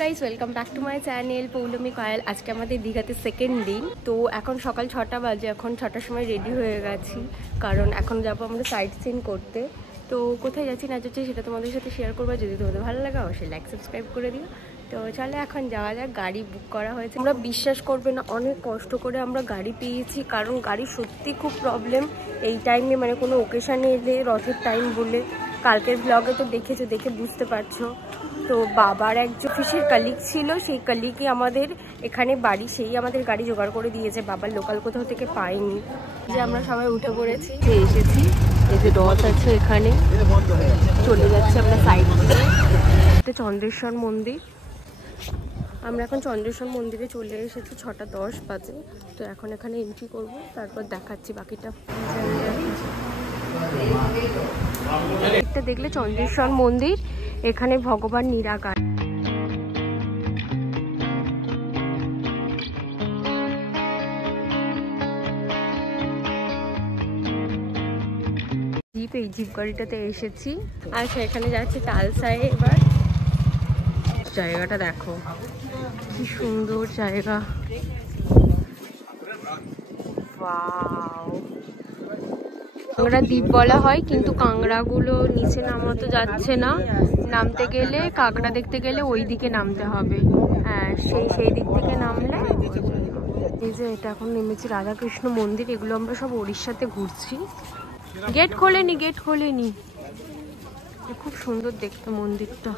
Guys, welcome back to my channel Poulami Koyal. আজকে আমাদের দীঘাতে সেকেন্ড দিন। তো এখন সকাল 6টা বাজে, এখন 6টার সময় রেডি হয়ে গেছি, কারণ এখন যাবো আমরা সাইট সিন করতে। তো কোথায় যাচ্ছি না যাচ্ছি সেটা তোমাদের সাথে শেয়ার করবো। যদি তোমাদের ভালো লাগে অবশ্যই লাইক সাবস্ক্রাইব করে দিও। তো চলো এখন যাওয়া যাক। গাড়ি বুক করা হয়েছে, আমরা বিশ্বাস করবে না অনেক কষ্ট করে আমরা গাড়ি পেয়েছি, কারণ গাড়ি সত্যি খুব প্রবলেম এই টাইমে, মানে কোনো ওকেশানে এলে, রথের টাইম বলে। কালকের ব্লগে তো দেখেছো, দেখে বুঝতে পারছো। তো বাবার একজন অফিসের কলিগ ছিল, সেই কলিগই আমাদের এখানে বাড়ি, সেই আমাদের গাড়ি জোগাড় করে দিয়েছে, বাবার লোকাল কোথাও থেকে পাইনি। যে আমরা সবাই উঠে পড়েছি, এসেছি। এই যে রথ আছে এখানে, চলে যাচ্ছে আমরা সাইড দিয়ে। এটা চন্দ্রেশ্বর মন্দির। আমরা এখন চন্দ্রেশ্বর মন্দিরে চলে এসেছি, 6টা 10 বাজে। তো এখন এখানে এন্ট্রি করব, তারপর দেখাচ্ছি বাকিটা। এটা দেখলে চন্দ্রেশ্বর মন্দির, এখানে ভগবান নিরাকার। জিপ, এই জিপ গাড়িটাতে এসেছি। আচ্ছা, এখানে যাচ্ছি তালসায়। এবার জায়গাটা দেখো, কি সুন্দর জায়গা। ওয়াও, কাংড়া দ্বীপ বলা হয়, কিন্তু কাংড়াগুলো নিচে নামাতে যাচ্ছে না। নামতে গেলে, কাঁকড়া দেখতে গেলে ওই দিকে নামতে হবে। হ্যাঁ, সেই দিক থেকে নামলে। এই যে এটা এখন নেমেছি রাধাকৃষ্ণ মন্দির। এগুলো আমরা সব উড়িষ্যাতে ঘুরছি। গেট খোলেনি, গেট খোলেনি। খুব সুন্দর দেখতে মন্দিরটা।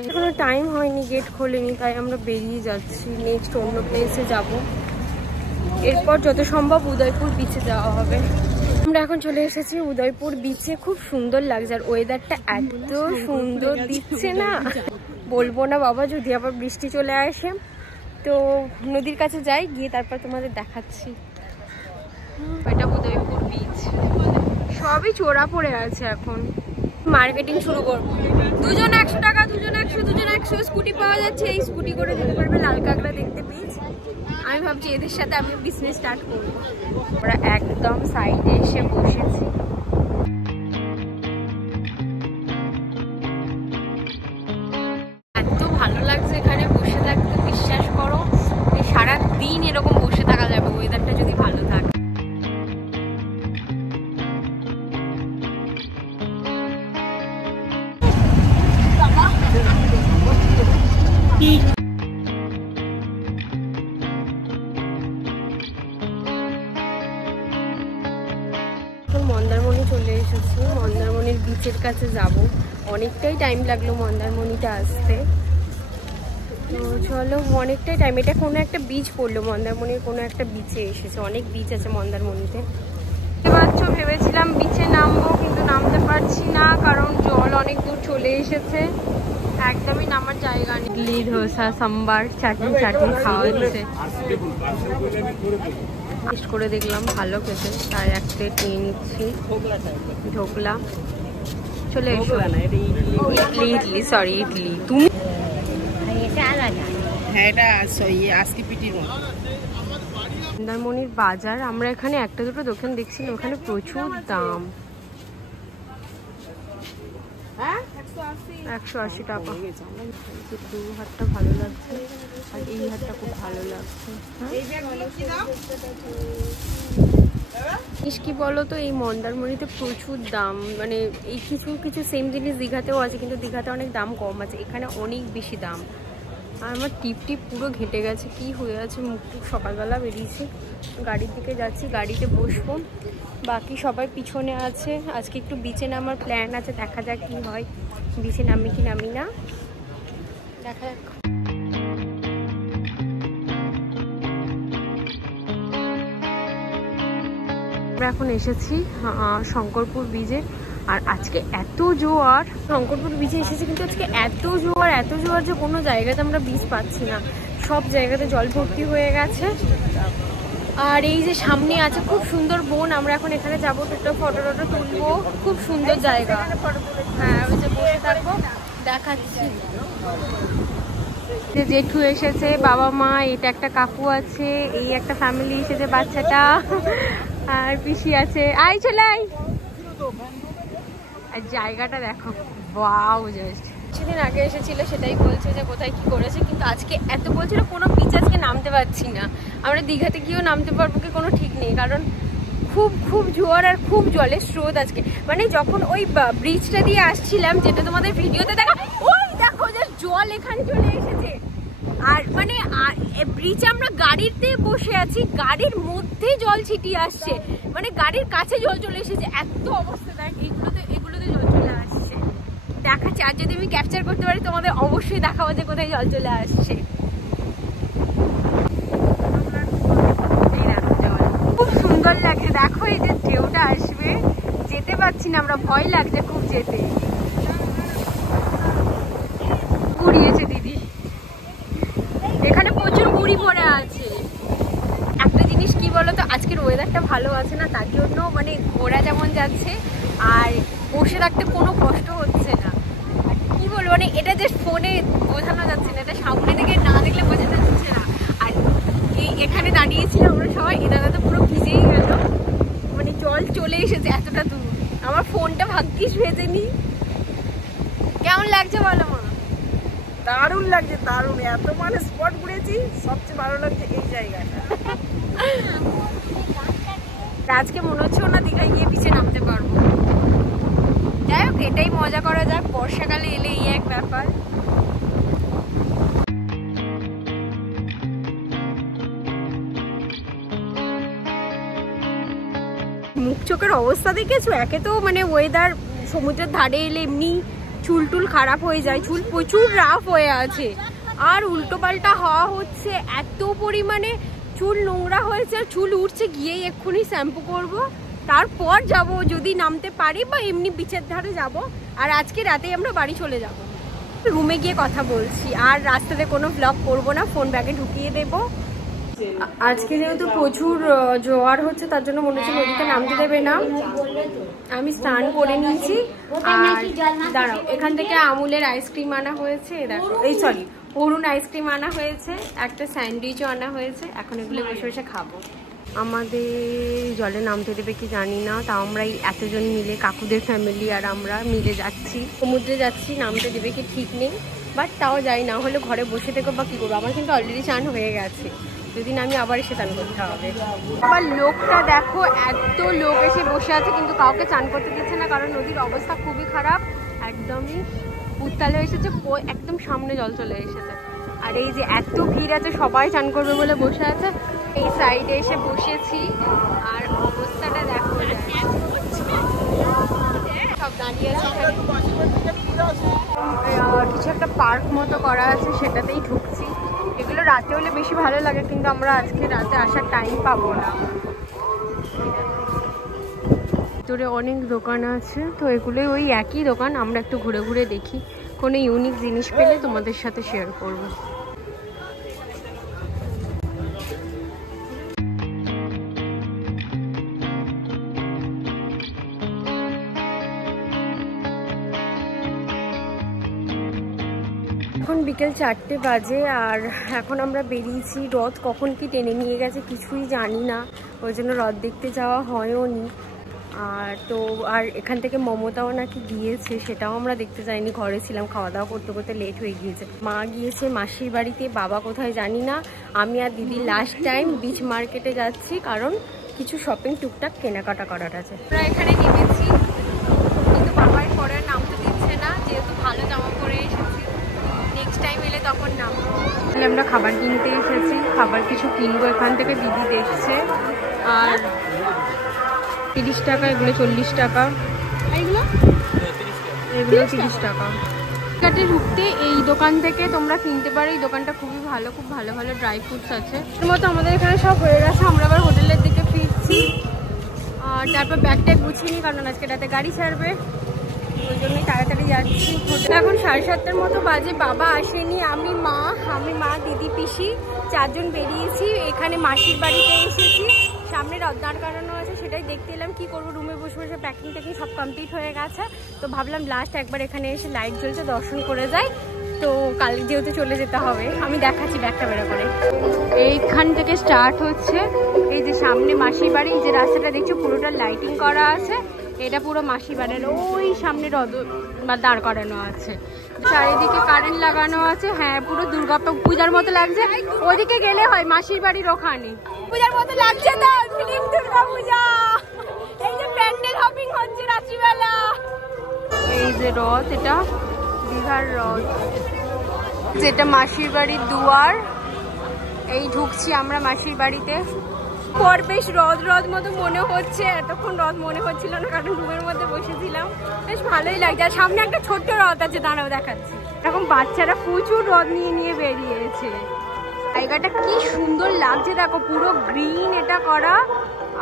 এখনো টাইম হয়নি, গেট খোলেনি, তাই আমরা বেরিয়ে যাচ্ছি। নেক্সট অন্য প্লেসে যাব। এরপর যত সম্ভব উদয়পুর বিচে যাওয়া হবে। আমরা এখন চলে এসেছি উদয়পুর বিচে। খুব সুন্দর লাগছে, আর ওয়েদারটা এত সুন্দর দিচ্ছে না, বলবো না বাবা। যদি আবার বৃষ্টি চলে আসে, তো নদীর কাছে যাই, গিয়ে তারপর তোমাদের দেখাচ্ছি। এটা উদয়পুর বিচ, সবই চোরা পড়ে আছে। এখন মার্কেটিং শুরু করবো। দুজন 100 টাকা, দুজন 100, দুজন 100 স্কুটি পাওয়া যাচ্ছে। এই স্কুটি করে যেতে পারবে লাল কাঁকড়া দেখতে বিচ। আমি ভাবছি এদের সাথে আমি বিজনেস স্টার্ট করবো। আমরা একদম সাইডে এসে বসেছি। এত ভালো লাগছে এখানে বসে থাকতে, বিশ্বাস করো সারা দিন এরকম বসে থাকা যাবে, ওয়েদারটা যদি ভালো থাকে। মন্দারমণি চলে এসেছি, মন্দারমণির বিচের কাছে যাব। অনেকটাই টাইম লাগলো মন্দারমণিতে আসতে। তো চলো, অনেকটাই টাইম। এটা কোনো একটা বিচ পড়লো, মন্দারমণির কোনো একটা বিচে এসেছে। অনেক বিচ আছে মন্দারমণিতে। ভেবেছিলাম বিচে নামবো, কিন্তু নামতে পারছি না, কারণ জল অনেক দূর চলে এসেছে। একদমই নামার জায়গা নেই। ইডলি, ধোসা, সাম্বার, চাটনি খাওয়া হচ্ছে। টেস্ট করে দেখলাম ভালো খেতে, তাই এক প্লেট নিয়ে নিচ্ছি। ঢোকলা চলে এসো। ইডলি সরি, ইডলি। তুমি মন্দারমণির বাজার। আমরা এখানে একটা দুটো দোকান দেখছিলাম, ওখানে প্রচুর দাম। 180 টাকা। দু হাতটা ভালো লাগছে, আর এই হাতটা খুব ভালো লাগছে। কি বলো তো, এই মন্দারমণিতে প্রচুর দাম। মানে এই কিছু কিছু সেম জিনিস দীঘাতেও আছে, কিন্তু দীঘাতে অনেক দাম কম আছে, এখানে অনেক বেশি দাম। আর আমার টিপ পুরো ঘেটে গেছে, কি হয়ে আছে মুখ। সকালবেলা বেরিয়েছি, গাড়ির দিকে যাচ্ছি, গাড়িতে বসবো। বাকি সবাই পিছনে আছে। আজকে একটু বিচে নামার প্ল্যান আছে, দেখা যাক কি হয়। বিচে নামি কি নামি না, দেখা যাক। আমরা এখন এসেছি শঙ্করপুর বিচে। আর আজকে এত জোয়ার, শঙ্করপুর বিচে এসেছি, কিন্তু আজকে এত জোয়ার যে কোনো জায়গাতে আমরা বিচ পাচ্ছি না। সব জায়গাতে জল ভর্তি হয়ে গেছে। আর এই যে সামনে আছে খুব সুন্দর বন, আমরা এখন এখানে যাবো, দুটো ফটো তুলবো। খুব সুন্দর জায়গা। হ্যাঁ, ওই যে বসে থাকবো, দেখাচ্ছি। জেঠু এসেছে, বাবা মা, এটা একটা কাকু আছে, এই একটা ফ্যামিলি এসেছে, বাচ্চাটা, আর পিসি আছে। আই চলে আই। আর জায়গাটা দেখো, ওয়াও, জাস্ট কিছুদিন আগে এসেছিল, সেটাই বলছে যে কোথায় কি করেছে, কিন্তু আজকে এত বলছিল কোনো বিচ আজকে নামতে পারছি না। আমরা দীঘাতে গিয়েও নামতে পারবো কি কোনো ঠিক নেই, কারণ খুব খুব জোয়ার আর খুব জলের স্রোত আজকে। মানে যখন ওই ব্রিজটা দিয়ে আসছিলাম, যেটা তোমাদের ভিডিওতে দেখা, ওই দেখো যে জল এখানে চলে এসেছে। আর মানে ব্রিজে আমরা গাড়িতে বসে আছি, গাড়ির মধ্যে জল ছিটিয়ে আসছে, মানে গাড়ির কাছে জল চলে এসেছে। এত অবস্থা দেখ, এগুলোতে জল চলে আসছে। দেখাচ্ছি, আর যদি আমি ক্যাপচার করতে পারি তোমাদের অবশ্যই দেখাবো যে কোথায় জল চলে আসছে। খুব সুন্দর লাগছে, দেখো এই যে ঢেউটা আসবে, যেতে পারছি না আমরা, ভয় লাগছে খুব যেতে। ঘুরিয়েছে দিদি, এখানে প্রচুর গুড়ি পড়ে আছে। একটা জিনিস কি বলতো, আজকের ওয়েদারটা ভালো আছে না, তার জন্য মানে ঘোরা যেমন যাচ্ছে আর বসে থাকতে কোনো কষ্ট হচ্ছে না। আর কি বলবো, মানে এটা জাস্ট ফোনে বোঝানো যাচ্ছে না, এটা সামনে থেকে না দেখলে বোঝা যাচ্ছে না। আর এখানে দাঁড়িয়েছিলাম আমরা সবাই, এটা তো পুরো ভিজেই গেল, মানে জল চলে এসেছে এতটা দূর। আমার ফোনটা ভাগ্যিস ভেজেনি। কেমন লাগছে বলো মা? দারুণ লাগছে, দারুণ। এত মানে স্পট ঘুরেছি, সবচেয়ে ভালো লাগছে এই জায়গাটা। আজকে মনে হচ্ছে না দীঘায় গিয়ে পিছিয়ে নামতে পারবো। যাই হোক, এটাই মজা করা যাক, বর্ষাকালে এলে এই এক ব্যাপার। মুখ চোখের অবস্থা দেখেছো? একে তো মানে ওয়েদার, সমুদ্রের ধারে এলে এমনি চুল টুল খারাপ হয়ে যায়, চুল প্রচুর রাফ হয়ে আছে, আর উল্টো পাল্টা হাওয়া হচ্ছে, এত পরিমাণে চুল নোংরা হয়েছে, আর চুল উঠছে। গিয়েই এক্ষুনি শ্যাম্পু করব, তারপর যাব যদি নামতে পারি, বা এমনি বিচের ধারে যাব। আর আজকে রাতেই আমরা বাড়ি চলে যাব। রুমে গিয়ে কথা বলছি, আর রাস্তাতে কোনো ব্লগ করব না, ফোন ব্যাগে ঢুকিয়ে দেবো। আজকে যেহেতু প্রচুর জোয়ার হচ্ছে, তার জন্য মনে হচ্ছে নদীতে নামতে দেবে না। আমি স্নান করে নিয়েছি। আর দাঁড়াও, এখান থেকে আমুলের আইসক্রিম আনা হয়েছে, দেখো, এই সরি অরুণ আইসক্রিম আনা হয়েছে, একটা স্যান্ডউইচও আনা হয়েছে। এখন এগুলো বসে বসে খাবো। আমাদের জলে নামতে দেবে কি জানি না, তাও আমরা এতজন মিলে, কাকুদের ফ্যামিলি আর আমরা মিলে যাচ্ছি, সমুদ্রে যাচ্ছি। নামতে দেবে কি ঠিক নেই, বাট তাও যাই, না হলে ঘরে বসে থেকো বা কী করবো। আমার কিন্তু অলরেডি চান হয়ে গেছে, যদি না আমি আবার এসে চান করতে হবে। আবার লোকটা দেখো, এত লোক এসে বসে আছে, কিন্তু কাউকে চান করতে দিচ্ছে না, কারণ নদীর অবস্থা খুবই খারাপ, একদমই উত্তালে এসেছে, একদম সামনে জল চলে এসেছে। আর এই যে এত ভিড় আছে, সবাই চান করবে বলে বসে আছে। এই সাইডে এসে বসেছি, আর অবস্থাটা দেখো, সব দাঁড়িয়ে আছে। কিছু একটা পার্ক মতো করা আছে, সেটাতেই ঢুকছি। এগুলো রাতে হলে বেশি ভালো লাগে, কিন্তু আমরা আজকে রাতে আসার টাইম পাবো না। ভিতরে অনেক দোকান আছে, তো এগুলোই ওই একই দোকান। আমরা একটু ঘুরে ঘুরে দেখি, কোনো ইউনিক জিনিস পেলে তোমাদের সাথে শেয়ার করব। এখন বিকেল 4টে বাজে, আর এখন আমরা বেরিয়েছি। রথ কখন কি টেনে নিয়ে গেছে কিছুই জানি না, ওই জন্য রথ দেখতে যাওয়া হয়ও নি। আর এখান থেকে মমতাও নাকি গিয়েছে, সেটাও আমরা দেখতে যাইনি, ঘরে ছিলাম, খাওয়া দাওয়া করতে করতে লেট হয়ে গিয়েছে। মা গিয়েছে মাসির বাড়িতে, বাবা কোথায় জানি না। আমি আর দিদি লাস্ট টাইম বিচ মার্কেটে যাচ্ছি, কারণ কিছু শপিং টুকটাক কেনাকাটা করার আছে। আমরা এখানে নেমেছি, কিন্তু বাবার পরে নামতে দিচ্ছে না, যেহেতু ভালো জামা পরে এসেছি, নেক্সট টাইম এলে তখন নামবো। আমরা খাবার কিনতে এসেছি, খাবার কিছু কিনবো এখান থেকে, দিদি দেখছে। আর 30 টাকা, এগুলো 40 টাকা, এগুলো 30 টাকা। কাটে ঢুকতে এই দোকান থেকে তোমরা কিনতে পারো, এই দোকানটা খুবই ভালো, খুব ভালো ভালো ড্রাই ফ্রুটস আছে। এর মতো আমাদের এখানে সব হয়ে গেছে, আমরা আবার হোটেলের দিকে ফিরছি। আর তারপর ব্যাগটা গুছিয়ে নিই, কারণ আজকে রাতে গাড়ি ছাড়বে, ওই জন্যই তাড়াতাড়ি যাচ্ছি। এখন 7:30টার মতো বাজে, বাবা আসেনি। আমি মা দিদি পিসি 4 জন বেরিয়েছি। এখানে মাসির বাড়িতে এসেছি, সামনে রথ দাঁড় করানো আছে, সেটাই দেখতে এলাম। কি করবো, রুমে বসে বসে প্যাকিং ট্যাকিং সব কমপ্লিট হয়ে গেছে, তো ভাবলাম লাস্ট একবার এখানে এসে লাইট জ্বলছে দর্শন করে যাই। তো কাল যেহেতু চলে যেতে হবে, আমি দেখাচ্ছি ব্যাগটা বেরো করে। এইখান থেকে স্টার্ট হচ্ছে, এই যে সামনে মাসির বাড়ি, যে রাস্তাটা দেখছো পুরোটা লাইটিং করা আছে, এটা পুরো মাসি বাড়ির ওই সামনে রথ দাঁড় করানো আছে, চারিদিকে কারেন্ট লাগানো আছে। হ্যাঁ, পুরো দুর্গা পূজার মতো লাগছে। ওদিকে গেলে হয় মাসির বাড়ির ওখানে পূজার মতো লাগছে না, ফিল্ম দুর্গা পূজা। এই যে প্যান্ডেল হপিং হচ্ছে রাত্রিবেলা। এই যে রথ, এটা দীঘার রথ, যেটা মাসির বাড়ির দুয়ার। এই ঢুকছি আমরা মাসির বাড়িতে। পর বেশ রথ মতো মনে হচ্ছে, এতক্ষণ রথ মনে হচ্ছিল না কারণ রুমের মধ্যে বসেছিলাম। বেশ ভালোই লাগছে। আর সামনে একটা ছোট্ট রথ আছে, দাঁড়াও দেখাচ্ছি। এরকম বাচ্চারা প্রচুর রথ নিয়ে বেরিয়েছে। জায়গাটা কি সুন্দর লাগছে দেখো, পুরো গ্রিন এটা করা,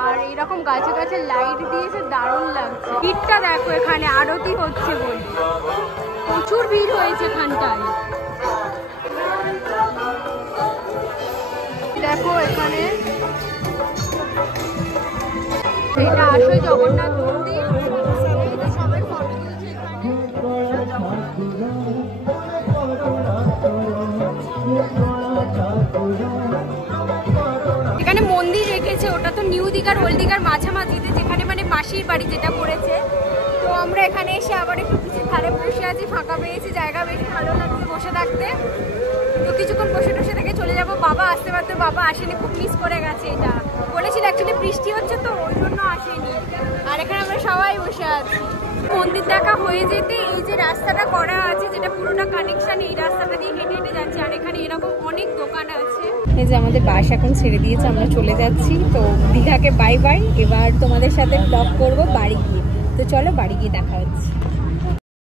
আর এরকম গাছে গাছে লাইট দিয়েছে, দারুণ লাগছে। ভিড়টা দেখো, এখানে আরতি হচ্ছে বলে প্রচুর ভিড় হয়েছে এখানটায়। দেখো এখানে এটা আসলে জগন্নাথ মন্দির। সবাই ফটো তুলছে এখানে মন্দির রেখেছে। ওটা তো নিউ দীঘার ওল্ড দীঘার মাঝামাঝিতে, যেখানে মানে মাসির বাড়ি যেটা করেছে। তো আমরা এখানে এসে আবার একটু কিছু ধারে বসে আছি, ফাঁকা পেয়েছি জায়গা, বেশ ভালো লাগছে বসে থাকতে। তো কিছুক্ষণ বসে থেকে চলে যাবো। বাবা আসতে পারতো, বাবা আসেনি, খুব মিস করে গেছে। এটা বলেছিল অ্যাকচুয়ালি বৃষ্টি হচ্ছে তো ওই জন্য আসেনি। আর এখানে আমরা সবাই বসে আছি। মন্দির দেখা হয়ে যেতে এই যে রাস্তাটা করা আছে, যেটা পুরোটা কানেকশন, এই রাস্তাটা দিয়ে হেঁটে হেঁটে যাচ্ছে। আর এখানে এরকম অনেক দোকান আছে। এই যে আমাদের বাস এখন ছেড়ে দিয়েছে, আমরা চলে যাচ্ছি। তো দীঘাকে বাই বাই। এবার তোমাদের সাথে ব্লগ করবো বাড়ি গিয়ে। তো চলো বাড়ি গিয়ে দেখা হচ্ছে।